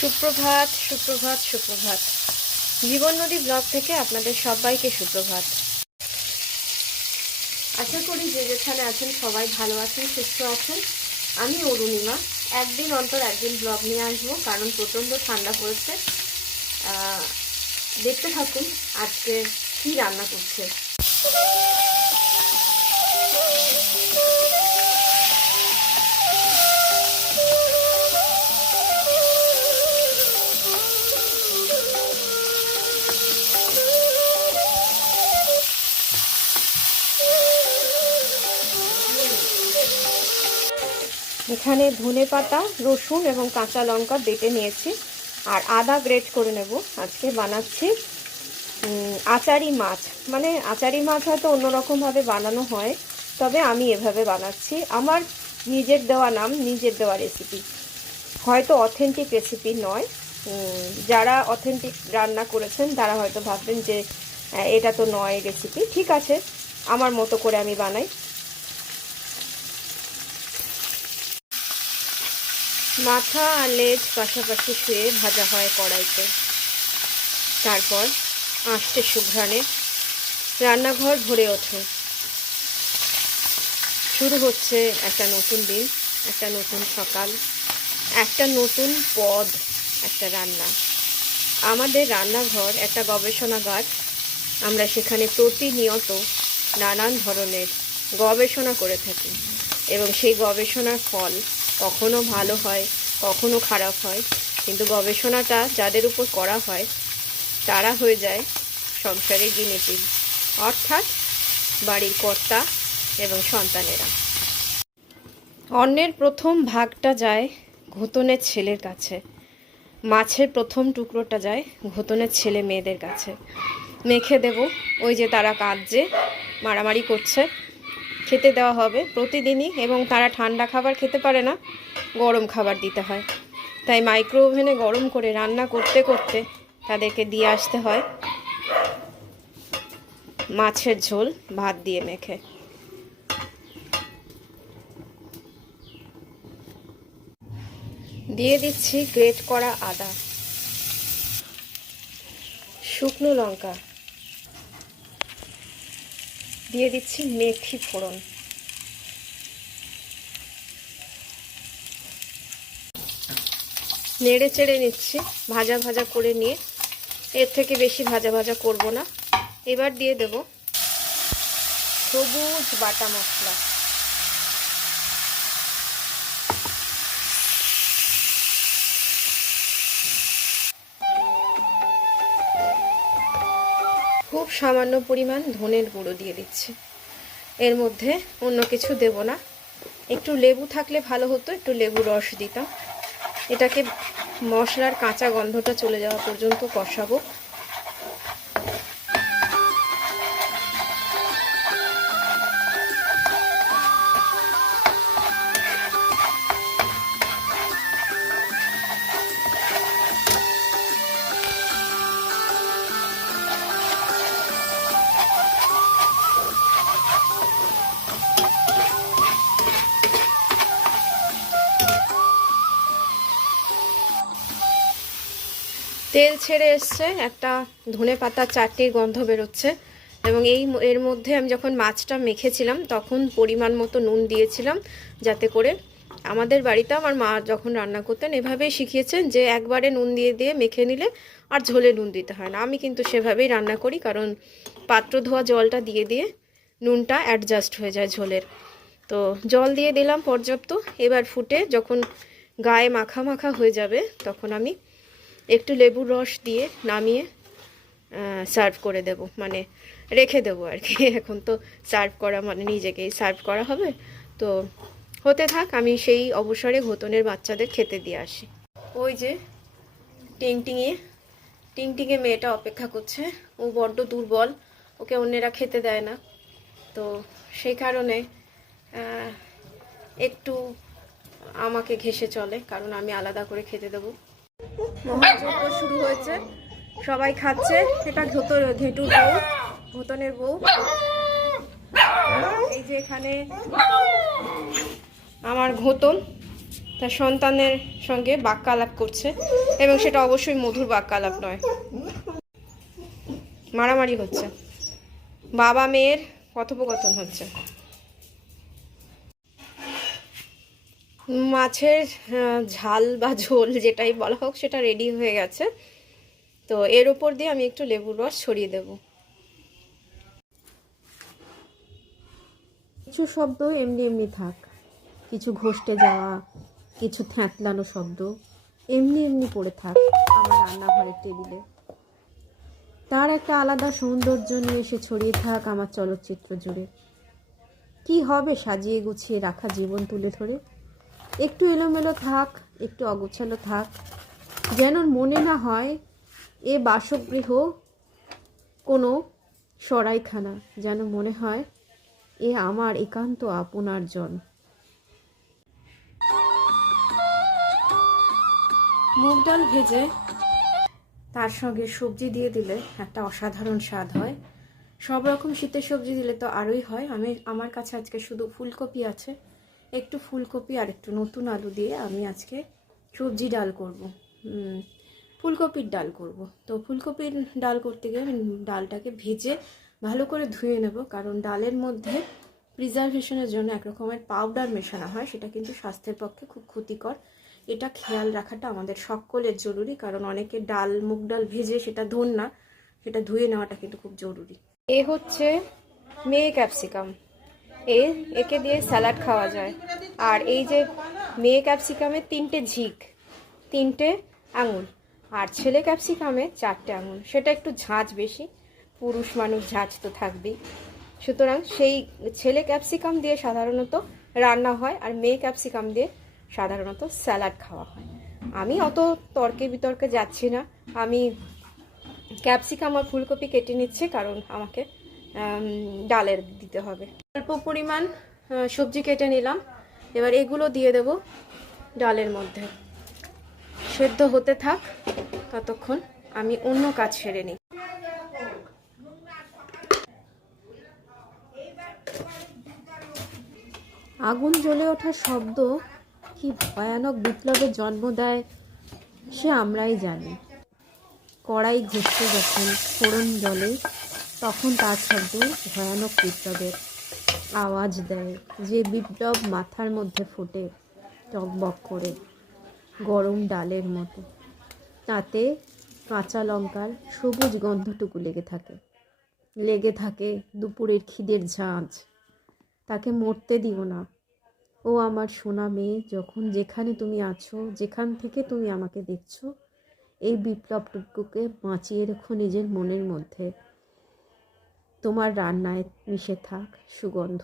সুপ্রভাত সুপ্রভাত সুপ্রভাত জীবন নদী ব্লগ থেকে আপনাদের সবাইকে সুপ্রভাত। আশা করি যে যেখানে আছেন সবাই ভালো আছেন, সুস্থ আছেন। আমি অরুণিমা একদিন অন্তর একদিন ব্লগ নিয়ে আসবো, কারণ প্রচণ্ড ঠান্ডা পড়েছে। দেখতে থাকুন আজকে কি রান্না করছে। এখানে ধনেপাতা, রসুন এবং কাঁচা লঙ্কা বেটে নিয়েছি, আর আদা গ্রেট করে নেব। আজকে বানাচ্ছি আচারি মাছ। মানে আচারি মাছ হয়তো অন্যরকমভাবে বানানো হয়, তবে আমি এভাবে বানাচ্ছি। আমার নিজের দেওয়া নাম, নিজের দেওয়া রেসিপি, হয়তো অথেন্টিক রেসিপি নয়। যারা অথেন্টিক রান্না করেছেন তারা হয়তো ভাববেন যে এটা তো নয় রেসিপি। ঠিক আছে, আমার মতো করে আমি বানাই। মাথা আর লেজ পাশাপাশি শুয়ে ভাজা হয় কড়াইতে। তারপর আঁশটে সুঘ্রাণে রান্নাঘর ভরে ওঠে। শুরু হচ্ছে একটা নতুন দিন, একটা নতুন সকাল, একটা নতুন পদ, একটা রান্না। আমাদের রান্নাঘর একটা গবেষণাগার। আমরা সেখানে প্রতিনিয়ত নানান ধরনের গবেষণা করে থাকি, এবং সেই গবেষণার ফল কখনো ভালো হয়, কখনো খারাপ হয়। কিন্তু গবেষণাটা যাদের উপর করা হয় তারা হয়ে যায় সংসারের গিনিপিগ, অর্থাৎ বাড়ির কর্তা এবং সন্তানেরা। অন্নের প্রথম ভাগটা যায় ঘোতনের ছেলের কাছে, মাছের প্রথম টুকরোটা যায় ঘোতনের ছেলে মেয়েদের কাছে। মেখে দেব, ওই যে তারা কাঁদছে, মারামারি করছে। খেতে দেওয়া হবে প্রতিদিনই, এবং তারা ঠান্ডা খাবার খেতে পারে না, গরম খাবার দিতে হয়। তাই মাইক্রো ওভেনে গরম করে রান্না করতে করতে তাদেরকে দিয়ে আসতে হয় মাছের ঝোল ভাত দিয়ে মেখে। দিয়ে দিচ্ছি গ্রেট করা আদা, শুকনো লঙ্কা, দিয়ে দিচ্ছি মেথি ফোড়ন। নেড়ে চেড়ে নিচ্ছি ভাজা ভাজা করে নিয়ে। এর থেকে বেশি ভাজা ভাজা করব না। এবার দিয়ে দেব সবুজ বাটা মশলা। খুব সামান্য পরিমাণ ধনের গুঁড়ো দিয়ে দিচ্ছি। এর মধ্যে অন্য কিছু দেব না। একটু লেবু থাকলে ভালো হতো, একটু লেবু রস দিতাম। এটাকে মশলার কাঁচা গন্ধটা চলে যাওয়া পর্যন্ত কষাবো। তেল ছেড়ে এসছে, একটা ধনেপাতা চাটনির গন্ধ বেরোচ্ছে। এবং এর মধ্যে আমি যখন মাছটা মেখেছিলাম তখন পরিমাণ মতো নুন দিয়েছিলাম, যাতে করে আমাদের বাড়িতে আমার মা যখন রান্না করতেন এভাবেই শিখিয়েছেন যে একবারে নুন দিয়ে দিয়ে মেখে নিলে আর ঝোলে নুন দিতে হয় না। আমি কিন্তু সেভাবেই রান্না করি, কারণ পাত্র ধোয়া জলটা দিয়ে দিয়ে নুনটা অ্যাডজাস্ট হয়ে যায় ঝোলের। তো জল দিয়ে দিলাম পর্যাপ্ত। এবার ফুটে যখন গায়ে মাখা মাখা হয়ে যাবে তখন আমি একটু লেবুর রস দিয়ে নামিয়ে সার্ভ করে দেব, মানে রেখে দেবো আর কি। এখন তো সার্ভ করা মানে নিজেকেই সার্ভ করা হবে। তো হতে থাক, আমি সেই অবসরে ঘোতনের বাচ্চাদের খেতে দিয়ে আসি। ওই যে টিংটিঙে মেয়েটা অপেক্ষা করছে। ও বড্ড দুর্বল, ওকে অন্যেরা খেতে দেয় না। তো সেই কারণে একটু আমাকে ঘেঁষে চলে, কারণ আমি আলাদা করে খেতে দেবো। মহাযজ্ঞ শুরু হয়েছে, সবাই খাচ্ছে। এটা ঘেটুর বউ, ঘোতনের বউ। এই যে এখানে আমার ঘোতন, তার সন্তানের সঙ্গে বাক্যালাপ করছে, এবং সেটা অবশ্যই মধুর বাক্যালাপ নয়, মারামারি হচ্ছে, বাবা মেয়ের কথোপকথন হচ্ছে। মাছের ঝাল বা ঝোল যেটাই বলা হোক সেটা রেডি হয়ে গেছে। তো এর ওপর দিয়ে আমি একটু লেবুর রস ছড়িয়ে দেব। কিছু শব্দ এমনি এমনি থাক, কিছু ঘষ্টে যাওয়া, কিছু থ্যাঁতলানো শব্দ এমনি এমনি পড়ে থাক আমার রান্নাঘরের টেবিলে। তার একটা আলাদা সৌন্দর্য নিয়ে এসে ছড়িয়ে থাক আমার চলচ্চিত্র জুড়ে। কি হবে সাজিয়ে গুছিয়ে রাখা জীবন তুলে ধরে? একটু এলোমেলো থাক, একটু অগোছালো থাক, যেন মনে না হয় এ বাসগৃহ কোনো সরাইখানা, যেন মনে হয় এ আমার একান্ত আপনার জন। মুগ ডাল ভেজে তার সঙ্গে সবজি দিয়ে দিলে একটা অসাধারণ স্বাদ হয়। সব রকম শীতের সবজি দিলে তো আরোই হয়। আমার কাছে আজকে শুধু ফুলকপি আছে, একটু ফুলকপি আর একটু নতুন আলু দিয়ে আমি আজকে সবজি ডাল করব, ফুলকপির ডাল করব। তো ফুলকপির ডাল করতে গিয়ে আমি ডালটাকে ভেজে ভালো করে ধুয়ে নেব, কারণ ডালের মধ্যে প্রিজারভেশনের জন্য এক রকমের পাউডার মেশানো হয়, সেটা কিন্তু স্বাস্থ্যের পক্ষে খুব ক্ষতিকর। এটা খেয়াল রাখাটা আমাদের সকলের জরুরি, কারণ অনেকে ডাল, মুগ ডাল ভেজে সেটা ধোন না, সেটা ধুয়ে নেওয়াটা কিন্তু খুব জরুরি। এ হচ্ছে মেয়ে ক্যাপসিকাম, একে দিয়ে স্যালাড খাওয়া যায়। আর এই যে মেয়ে ক্যাপসিকামে 3টে ঝিক, 3টে আঙুল, আর ছেলে ক্যাপসিকামে 4টে আঙুল। সেটা একটু ঝাঁঝ বেশি, পুরুষ মানুষ ঝাঁঝ তো থাকবেই। সুতরাং সেই ছেলে ক্যাপসিকাম দিয়ে সাধারণত রান্না হয়, আর মেয়ে ক্যাপসিকাম দিয়ে সাধারণত স্যালাড খাওয়া হয়। আমি অত তর্কে বিতর্কে যাচ্ছি না, আমি ক্যাপসিকাম আর ফুলকপি কেটে নিচ্ছি, কারণ আমাকে ডালের দিতে হবে। অল্প পরিমাণ সবজি কেটে নিলাম, এবার এগুলো দিয়ে দেব ডালের মধ্যে। সেদ্ধ হতে থাক, ততক্ষণ আমি অন্য কাজ সেরে নিই। আগুন জ্বলে ওঠার শব্দ কি ভয়ানক বিপ্লবের জন্ম দেয় সে আমরাই জানি। কড়াই ঘষতে যখন ফোড়ন জ্বলে, তখন তার শব্দ ভয়ানক বিপ্লবের আওয়াজ দেয়। যে বিপ্লব মাথার মধ্যে ফোটে টকবক করে গরম ডালের মতো, তাতে কাঁচা লঙ্কার সবুজ গন্ধটুকু লেগে থাকে দুপুরের খিদের ঝাঁঝ। তাকে মরতে দিও না, ও আমার সোনা মেয়ে। যখন যেখানে তুমি আছো, যেখান থেকে তুমি আমাকে দেখছো, এই বিপ্লবটুকুকে বাঁচিয়ে রেখো নিজের মনের মধ্যে। তোমার রান্নায় মিশে থাক সুগন্ধ।